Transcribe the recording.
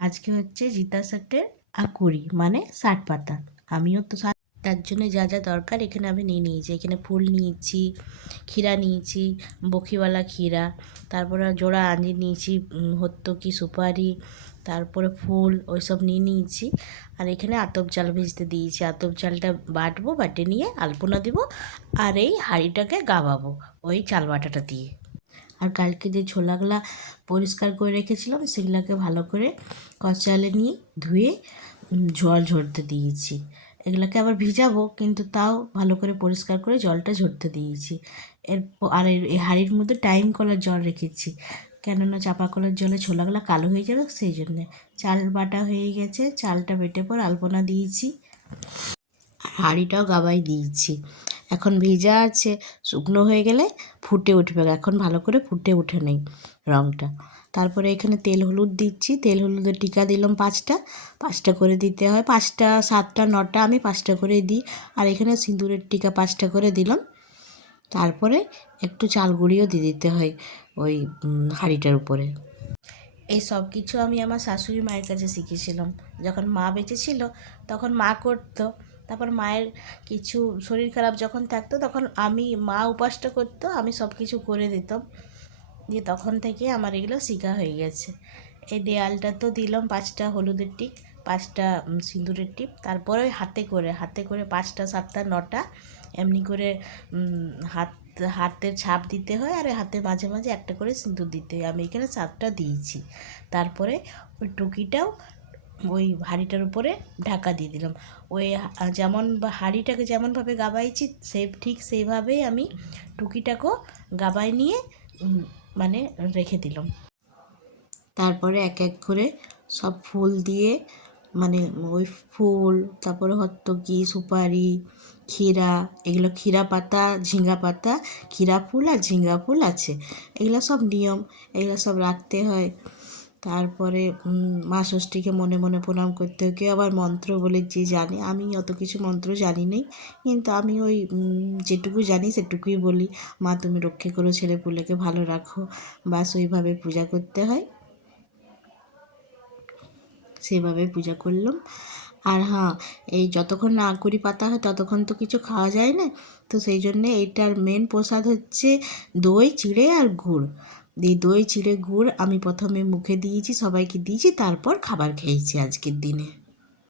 আজকে হচ্ছে জিতা ষাটের আকুরি মানে 60 পাতা। আমিও তো তার জন্য যা যা দরকার এখানে আমি নিয়ে নিয়েছি। এখানে ফুল নিয়েছি, ক্ষীরা নিয়েছি, বখিওয়ালা ক্ষীরা, তারপরে জোড়া আঞ্জির নিয়েছি, হত্তকি সুপারি, তারপরে ফুল ওইসব নিয়ে নিয়েছি। আর এখানে আতপ চাল ভিজতে দিয়েছি। আতপ চালটা বাটবো, বাটে নিয়ে আলপনা দিব আর এই হাঁড়িটাকে গাবাবো ওই চাল বাটাটা দিয়ে। আর কালকে যে ছোলাগুলা পরিষ্কার করে রেখেছিলাম সেগুলোকে ভালো করে কচালে নিয়ে ধুয়ে জল ঝরতে দিয়েছি। এগুলোকে আবার ভিজাবো, কিন্তু তাও ভালো করে পরিষ্কার করে জলটা ঝরতে দিয়েছি। আর এই হাঁড়ির মধ্যে টাইম কলার জল রেখেছি, কেননা চাপা কলার জলে ছোলাগুলো কালো হয়ে যাবে সেই জন্যে। চাল বাটা হয়ে গেছে, চালটা বেটে পর আলপনা দিয়েছি আর হাঁড়িটাও গাবাই দিয়েছি। এখন ভিজা আছে, শুকনো হয়ে গেলে ফুটে উঠবে। এখন ভালো করে ফুটে উঠে নেই রঙটা। তারপরে এখানে তেল হলুদ দিচ্ছি। তেল হলুদের টিকা দিলাম 5টা করে দিতে হয়। 5টা 7টা 9টা আমি 5টা করে দিই। আর এখানে সিঁদুরের টিকা 5টা করে দিলাম। তারপরে একটু চাল গুঁড়িও দিয়ে দিতে হয় ওই হাঁড়িটার উপরে। এই সব কিছু আমি আমার শাশুড়ি মায়ের কাছে শিখেছিলাম। যখন মা বেঁচে ছিল তখন মা করতো। তারপর মায়ের কিছু শরীর খারাপ যখন থাকতো তখন মা উপাসটা করতো, আমি সব কিছু করে দিতাম। দিয়ে তখন থেকে আমার এগুলো শেখা হয়ে গেছে। এই দেয়ালটা তো দিলাম 5টা হলুদের টিপ, 5টা সিঁদুরের টিপ। তারপরে ওই হাতে করে 5টা 7টা 9টা এমনি করে হাতের ছাপ দিতে হয়। আর হাতে মাঝে মাঝে একটা করে সিঁদুর দিতে হয়। আমি এখানে 7টা দিয়েছি। তারপরে ওই টুকিটাও ওই হাঁড়িটার উপরে ঢাকা দিয়ে দিলাম। ওই যেমন হাঁড়িটাকে যেমনভাবে গাবাইছি ঠিক সেইভাবেই আমি টুকিটাকেও গাবাই নিয়ে মানে রেখে দিলাম। তারপরে এক এক করে সব ফুল দিয়ে মানে ওই ফুল, তারপরে হত্তকি সুপারি ক্ষীরা, এগুলো ক্ষীরা পাতা, ঝিঙ্গা পাতা, ক্ষীরা ফুল আর ঝিঙ্গা ফুল আছে। এগুলো সব নিয়ম, এগুলো সব রাখতে হয়। তারপরে মা ষষ্ঠীকে মনে মনে প্রণাম করতে হয়। কেউ আবার মন্ত্র বলে যে জানে, আমি অত কিছু মন্ত্র জানি নেই, কিন্তু আমি ওই যেটুকু জানি সেটুকুই বলি। মা তুমি রক্ষে করো, ছেলে পুলেকে ভালো রাখো, বাস ওইভাবে পূজা করতে হয়। সেভাবে পূজা করলাম। আর হ্যাঁ, এই যতক্ষণ না আকুরি পাতা হয় ততক্ষণ তো কিছু খাওয়া যায় না। তো সেই জন্যে এটার মেন প্রসাদ হচ্ছে দই চিঁড়ে আর গুড়। এই দই চিঁড়ে গুড় আমি প্রথমে মুখে দিয়েছি, সবাইকে দিয়েছি, তারপর খাবার খেয়েছি আজকের দিনে।